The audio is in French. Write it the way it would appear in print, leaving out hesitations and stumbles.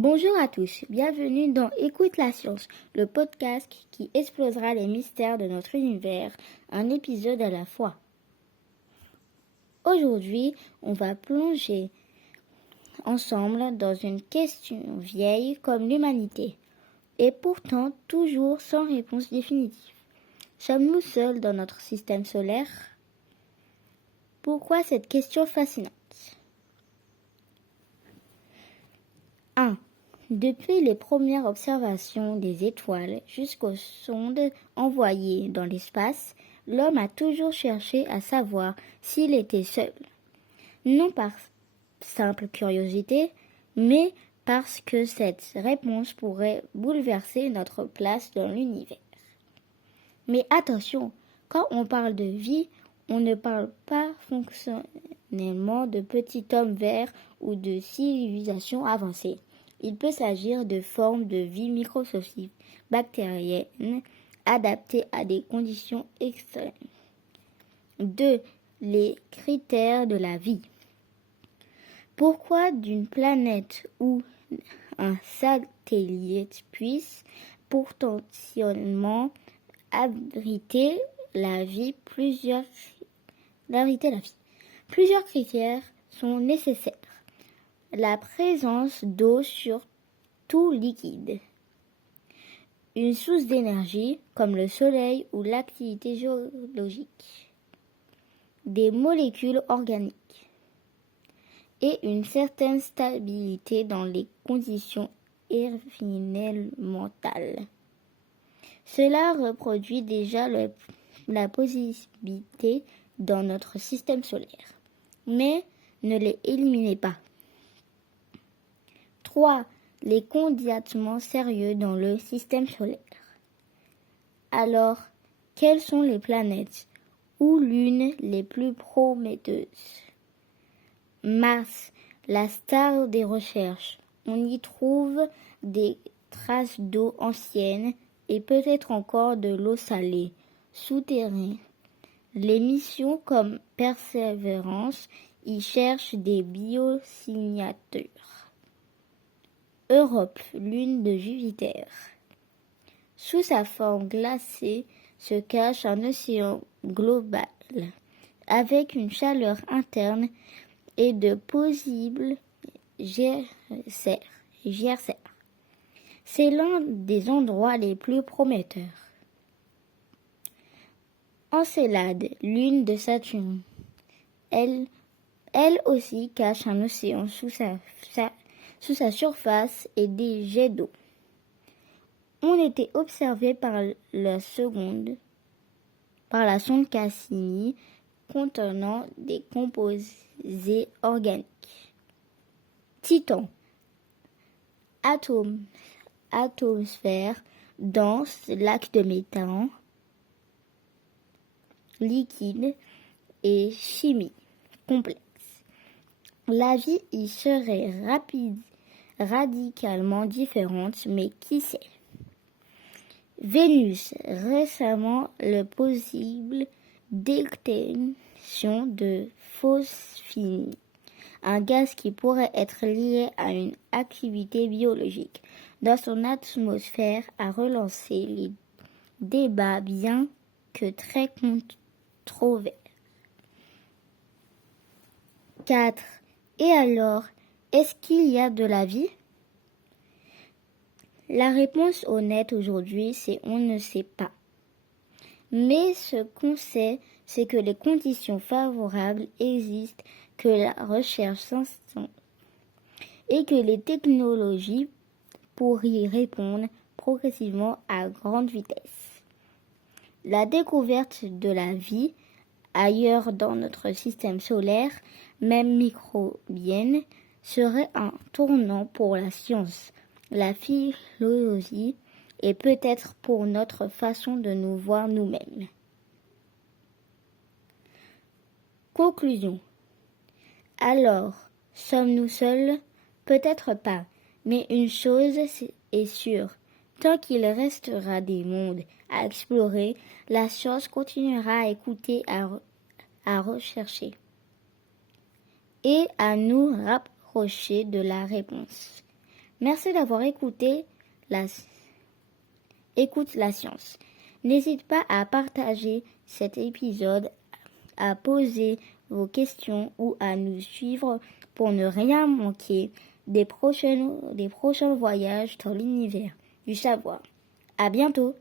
Bonjour à tous, bienvenue dans Écoute la science, le podcast qui explosera les mystères de notre univers, un épisode à la fois. Aujourd'hui, on va plonger ensemble dans une question vieille comme l'humanité, et pourtant toujours sans réponse définitive. Sommes-nous seuls dans notre système solaire? Pourquoi cette question fascinante? 1. Depuis les premières observations des étoiles jusqu'aux sondes envoyées dans l'espace, l'homme a toujours cherché à savoir s'il était seul. Non par simple curiosité, mais parce que cette réponse pourrait bouleverser notre place dans l'univers. Mais attention, quand on parle de vie, on ne parle pas fonctionnellement de petit homme vert ou de civilisation avancée. Il peut s'agir de formes de vie microscopiques, bactériennes, adaptées à des conditions extrêmes. 2. Les critères de la vie. Pourquoi d'une planète ou un satellite puisse potentiellement abriter la vie, plusieurs critères sont nécessaires. La présence d'eau sur tout liquide, une source d'énergie comme le soleil ou l'activité géologique, des molécules organiques et une certaine stabilité dans les conditions environnementales. Cela reproduit déjà la possibilité dans notre système solaire, mais ne les éliminez pas. 3. Les conditionnements sérieux dans le système solaire. Alors, quelles sont les planètes ou lunes les plus prometteuses? Mars, la star des recherches. On y trouve des traces d'eau ancienne et peut-être encore de l'eau salée, souterraine. Les missions comme Persévérance y cherchent des biosignatures. Europe, lune de Jupiter. Sous sa forme glacée se cache un océan global, avec une chaleur interne et de possibles GRC. C'est l'un des endroits les plus prometteurs. Encelade, lune de Saturne. Elle aussi cache un océan sous sa surface et des jets d'eau. Ont été observés par la sonde Cassini contenant des composés organiques. Titan, atmosphère dense, lac de méthane, liquide et chimie complexe. La vie y serait radicalement différente, mais qui sait? Vénus, récemment le possible détection de phosphine, un gaz qui pourrait être lié à une activité biologique dans son atmosphère, a relancé les débats bien que très controversés. 4. Et alors, est-ce qu'il y a de la vie? La réponse honnête aujourd'hui, c'est on ne sait pas. Mais ce qu'on sait, c'est que les conditions favorables existent, que la recherche s'installe et que les technologies pour y répondre progressivement à grande vitesse. La découverte de la vie ailleurs dans notre système solaire, même microbienne, serait un tournant pour la science, la philosophie et peut-être pour notre façon de nous voir nous-mêmes. Conclusion. Alors, sommes-nous seuls? Peut-être pas, mais une chose est sûre. Tant qu'il restera des mondes à explorer, la science continuera à écouter, à rechercher et à nous rapprocher de la réponse. Merci d'avoir écouté Écoute la science. N'hésite pas à partager cet épisode, à poser vos questions ou à nous suivre pour ne rien manquer des prochains voyages dans l'univers du savoir. À bientôt!